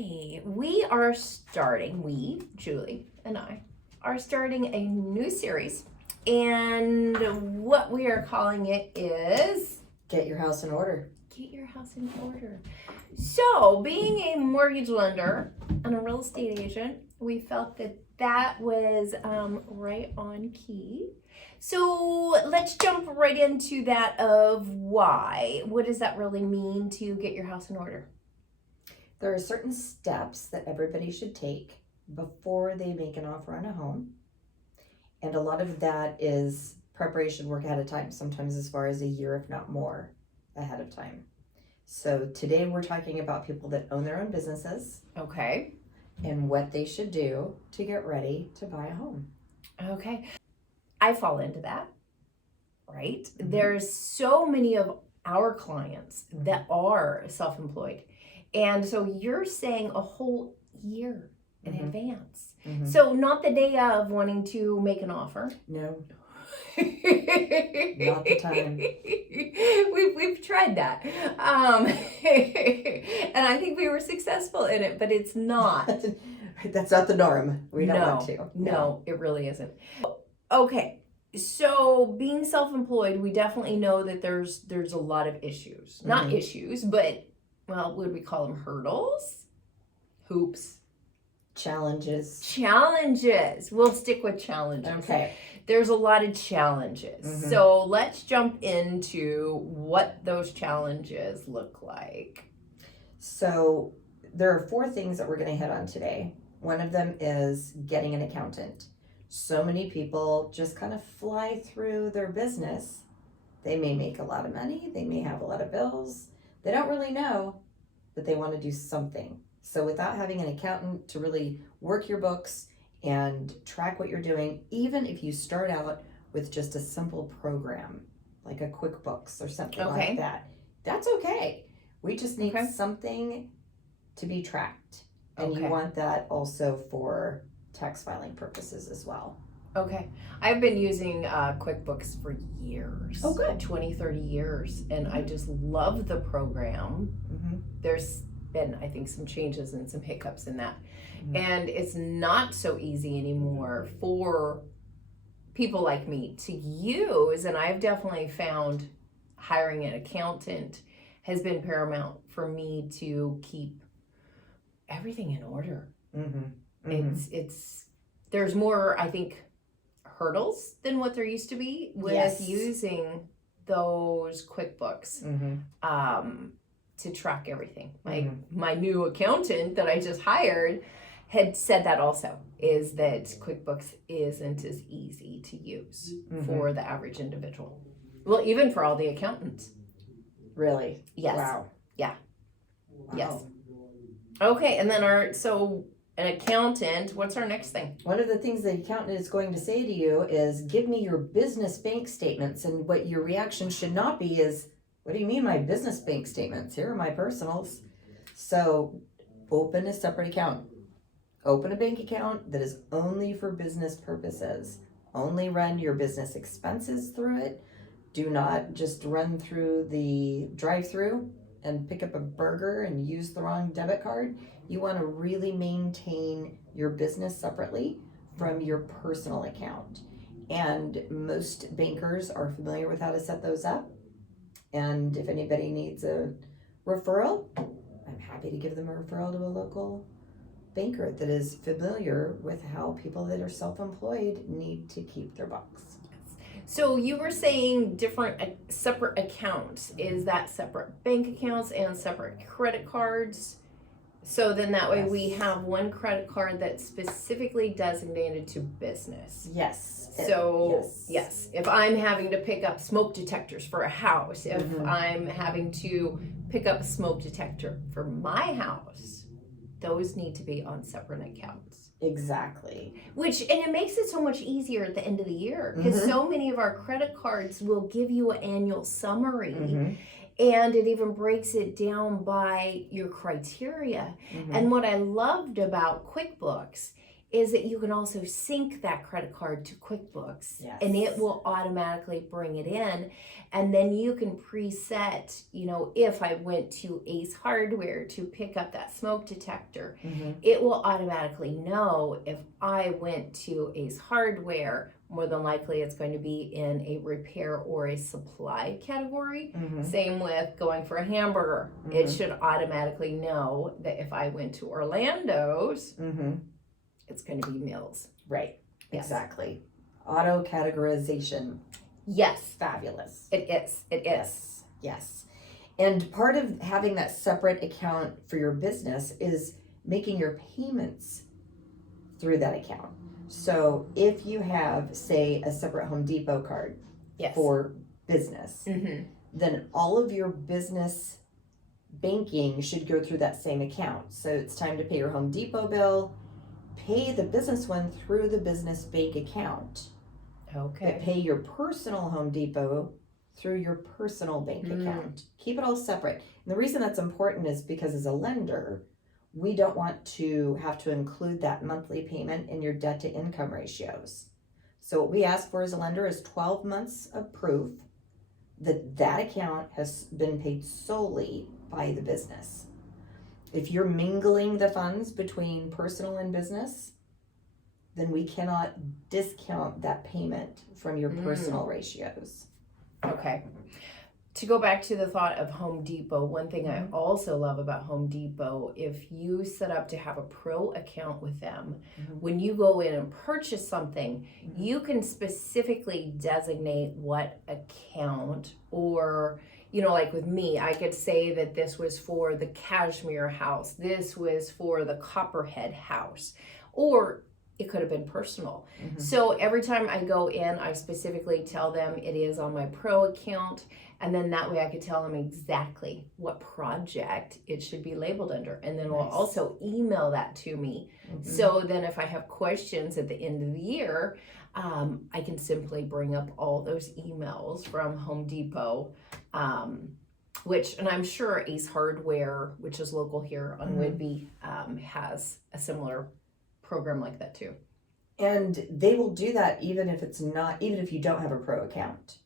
Okay, we are starting, Julie and I, are starting a new series. And what we are calling it is Get Your House in Order. Get Your House in Order. So, being a mortgage lender and a real estate agent, we felt that that was right on key. So, let's jump right into that of why. What does that really mean to get your house in order? There are certain steps that everybody should take before they make an offer on a home. And a lot of that is preparation work ahead of time, sometimes as far as a year, if not more, ahead of time. So today we're talking about people that own their own businesses. Okay. And what they should do to get ready to buy a home. Okay. I fall into that, right? Mm-hmm. There's so many of our clients that are self-employed. And so you're saying a whole year in advance. Mm-hmm. So not the day of wanting to make an offer. No. Not the time. We've tried that. And I think we were successful in it, but it's not. That's not the norm. We don't want to. No, it really isn't. Okay. So being self-employed, we definitely know that there's a lot of issues. Not issues, but well, what would we call them? Hurdles? Hoops. Challenges. We'll stick with challenges. Okay. There's a lot of challenges. So let's jump into what those challenges look like. So there are 4 things that we're going to hit on today. One of them is getting an accountant. So many people just kind of fly through their business. They may make a lot of money. They may have a lot of bills. They don't really know that they want to do something. So without having an accountant to really work your books and track what you're doing, even if you start out with just a simple program, like a QuickBooks or something like that, that's okay. We just need something to be tracked. And you want that also for tax filing purposes as well. Okay. I've been using QuickBooks for years. Oh, good. 20, 30 years. And I just love the program. There's been, I think, some changes and some hiccups in that. And it's not so easy anymore for people like me to use. And I've definitely found hiring an accountant has been paramount for me to keep everything in order. It's there's more, I think, hurdles than what there used to be with using those QuickBooks to track everything. My new accountant that I just hired had said that also, is that QuickBooks isn't as easy to use for the average individual. Well, even for all the accountants. Really? Yes. Wow. Yeah. Wow. Yes. Okay, and then an accountant, what's our next thing? One of the things the accountant is going to say to you is, give me your business bank statements. And what your reaction should not be is, what do you mean my business bank statements? Here are my personals. So open a separate account. Open a bank account that is only for business purposes. Only run your business expenses through it. Do not just run through the drive-through and pick up a burger and use the wrong debit card. You want to really maintain your business separately from your personal account. And most bankers are familiar with how to set those up. And if anybody needs a referral, I'm happy to give them a referral to a local banker that is familiar with how people that are self-employed need to keep their books. So you were saying different separate accounts. Is that separate bank accounts and separate credit cards? So then that way we have one credit card that's specifically designated to business. Yes. So yes, if I'm having to pick up smoke detectors for a house, if I'm having to pick up a smoke detector for my house, those need to be on separate accounts. Exactly. And it makes it so much easier at the end of the year, because so many of our credit cards will give you an annual summary, and it even breaks it down by your criteria. And what I loved about QuickBooks is that you can also sync that credit card to QuickBooks, Yes. and it will automatically bring it in. And then you can preset, if I went to Ace Hardware to pick up that smoke detector, it will automatically know if I went to Ace Hardware, more than likely it's going to be in a repair or a supply category. Same with going for a hamburger. It should automatically know that if I went to Orlando's, it's going to be meals. Right. Yes. Exactly. Auto categorization. Yes. Fabulous. It is. It is. Yes. And part of having that separate account for your business is making your payments through that account. So if you have, say, a separate Home Depot card Yes. for business, then all of your business banking should go through that same account. So it's time to pay your Home Depot bill, pay the business one through the business bank account. Okay. But pay your personal Home Depot through your personal bank account. Keep it all separate. And the reason that's important is because as a lender, we don't want to have to include that monthly payment in your debt to income ratios. So what we ask for as a lender is 12 months of proof that that account has been paid solely by the business. If you're mingling the funds between personal and business, then we cannot discount that payment from your personal ratios. Okay. To go back to the thought of Home Depot, one thing I also love about Home Depot, if you set up to have a pro account with them, when you go in and purchase something, you can specifically designate what account, or, like with me, I could say that this was for the Cashmere house, this was for the Copperhead house, or it could have been personal. So every time I go in, I specifically tell them it is on my pro account, and then that way I could tell them exactly what project it should be labeled under, and then we'll also email that to me. So then if I have questions at the end of the year, I can simply bring up all those emails from Home Depot, and I'm sure Ace Hardware, which is local here on Whidbey, has a similar program like that too. And they will do that even if you don't have a pro account.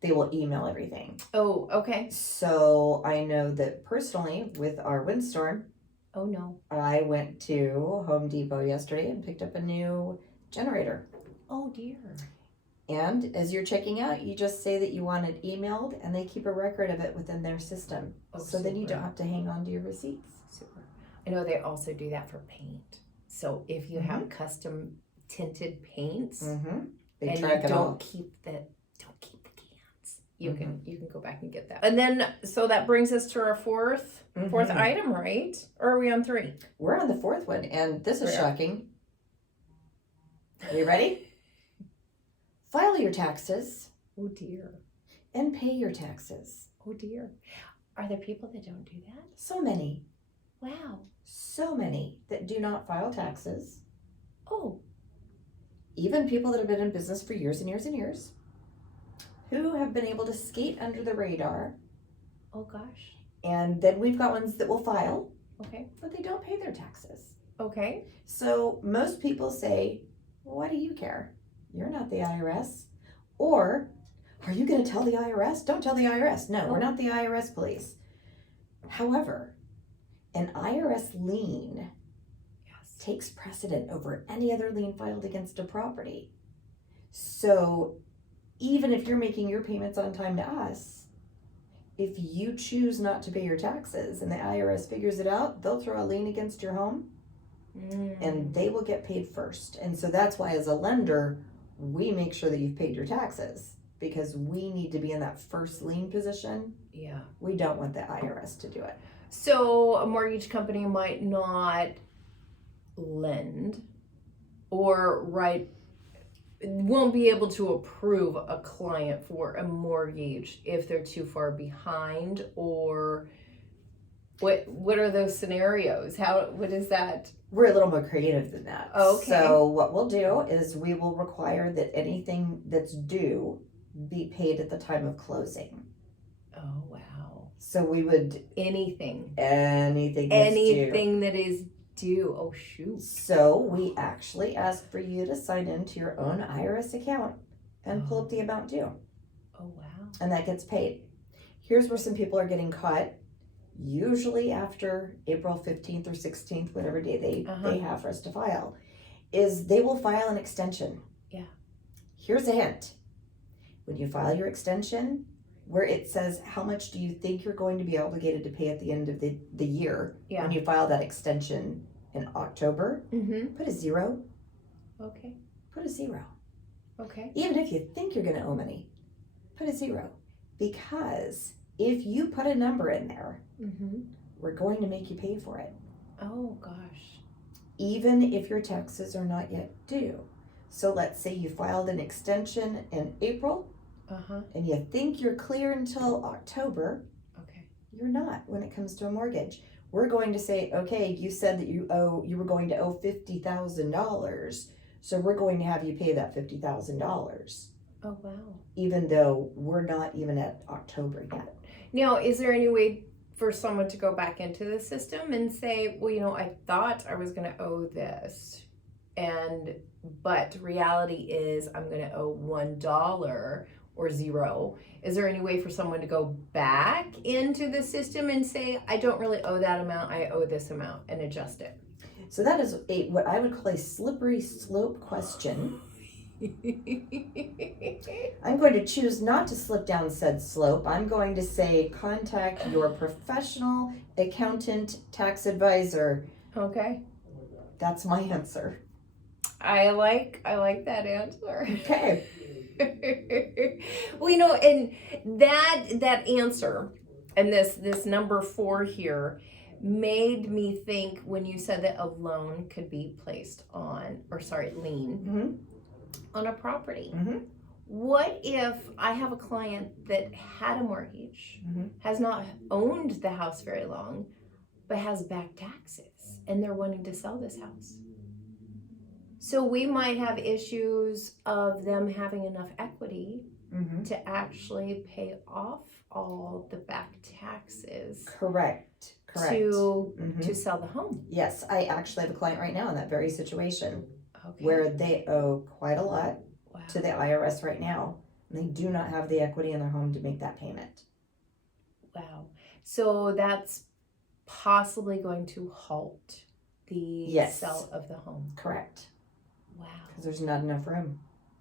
They will email everything. Oh, okay. So I know that personally with our windstorm, oh no, I went to Home Depot yesterday and picked up a new generator. Oh dear. And as you're checking out, you just say that you want it emailed, and they keep a record of it within their system. So then you don't have to hang on to your receipts. Super. I know they also do that for paint. So if you have custom tinted paints, They and track you it all. don't keep the cans, you can go back and get that. And then so that brings us to our fourth item, right? Or are we on 3? We're on the 4th one, and this is shocking. Are you ready? File your taxes. Oh dear. And pay your taxes. Oh dear. Are there people that don't do that? So many. Wow. So many that do not file taxes. Oh. Even people that have been in business for years and years and years, who have been able to skate under the radar. Oh gosh. And then we've got ones that will file, Okay. but they don't pay their taxes. Okay. So most people say, well, why do you care? You're not the IRS. Or, are you going to tell the IRS? Don't tell the IRS. No, we're not the IRS police. However, an IRS lien takes precedent over any other lien filed against a property. So even if you're making your payments on time to us, if you choose not to pay your taxes and the IRS figures it out, they'll throw a lien against your home and they will get paid first. And so that's why as a lender, we make sure that you've paid your taxes, because we need to be in that first lien position. Yeah. We don't want the IRS to do it. So a mortgage company might not lend or won't be able to approve a client for a mortgage if they're too far behind, or what are those scenarios? What is that? We're a little more creative than that. Okay. So what we'll do is we will require that anything that's due be paid at the time of closing. Oh wow. So we would Anything that is due. that is do. Oh, shoot. So we actually ask for you to sign into your own IRS account and pull up the amount due. Oh, wow. And that gets paid. Here's where some people are getting caught, usually after April 15th or 16th, whatever day they have for us to file, is they will file an extension. Yeah. Here's a hint. When you file your extension, where it says how much do you think you're going to be obligated to pay at the end of the year, when you file that extension in October, put a 0. Okay. Put a 0. Okay. Even if you think you're going to owe money, put a 0. Because if you put a number in there, we're going to make you pay for it. Oh, gosh. Even if your taxes are not yet due. So let's say you filed an extension in April, and you think you're clear until October. Okay. You're not when it comes to a mortgage. We're going to say, okay, you said that you were going to owe $50,000, so we're going to have you pay that $50,000. Oh, wow. Even though we're not even at October yet. Now, is there any way for someone to go back into the system and say, well, I thought I was going to owe this, but reality is I'm going to owe $1 or 0. Is there any way for someone to go back into the system and say, I don't really owe that amount, I owe this amount, and adjust it? So that is what I would call a slippery slope question. I'm going to choose not to slip down said slope. I'm going to say contact your professional accountant tax advisor. Okay. That's my answer. I like that answer. Okay. Well, and that answer and this number 4 here made me think when you said that a loan could be placed on, lien on a property. What if I have a client that had a mortgage, has not owned the house very long, but has back taxes, and they're wanting to sell this house? So we might have issues of them having enough equity to actually pay off all the back taxes. Correct. To sell the home. Yes, I actually have a client right now in that very situation. Okay. Where they owe quite a lot to the IRS right now, and they do not have the equity in their home to make that payment. Wow. So that's possibly going to halt the sale of the home. Correct. Wow. Because there's not enough room.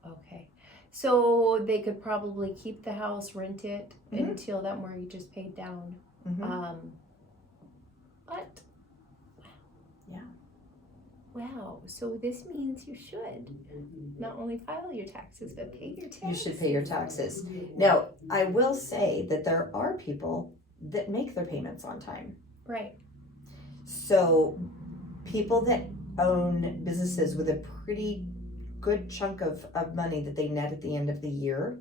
Okay. So they could probably keep the house, rent it until that mortgage is paid down. But yeah. Wow. So this means you should not only file your taxes, but pay your taxes. You should pay your taxes. Now, I will say that there are people that make their payments on time. Right. So people that own businesses with a pretty good chunk of money that they net at the end of the year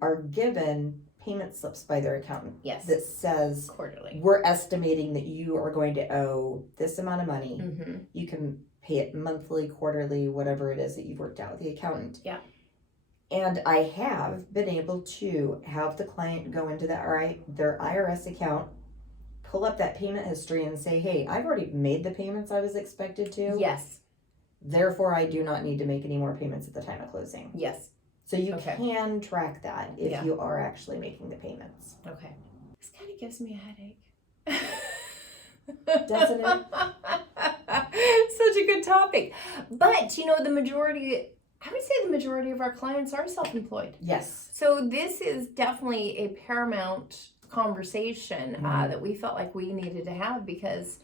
are given payment slips by their accountant that says quarterly. We're estimating that you are going to owe this amount of money. You can pay it monthly, quarterly, whatever it is that you've worked out with the accountant. Yeah. And I have been able to have the client go into their IRS account, pull up that payment history and say, hey, I've already made the payments I was expected to. Yes. Therefore, I do not need to make any more payments at the time of closing. Yes. So you can track that if you are actually making the payments. Okay. This kind of gives me a headache. Doesn't it? Such a good topic. But, the majority of our clients are self-employed. Yes. So this is definitely a paramount conversation that we felt like we needed to have, because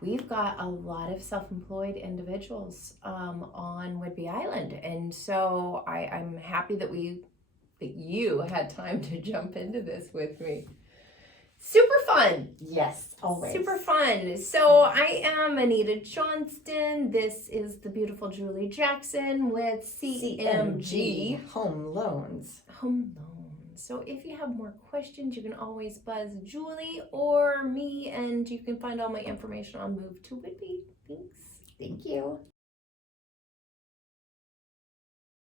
we've got a lot of self-employed individuals on Whidbey Island. And so I'm happy that you had time to jump into this with me. Super fun. Yes, always. Super fun. So I am Anita Johnston. This is the beautiful Julie Jackson with CMG Home Loans. Home Loans. So if you have more questions, you can always buzz Julie or me, and you can find all my information on Move to Whidbey. Thanks. Thank you.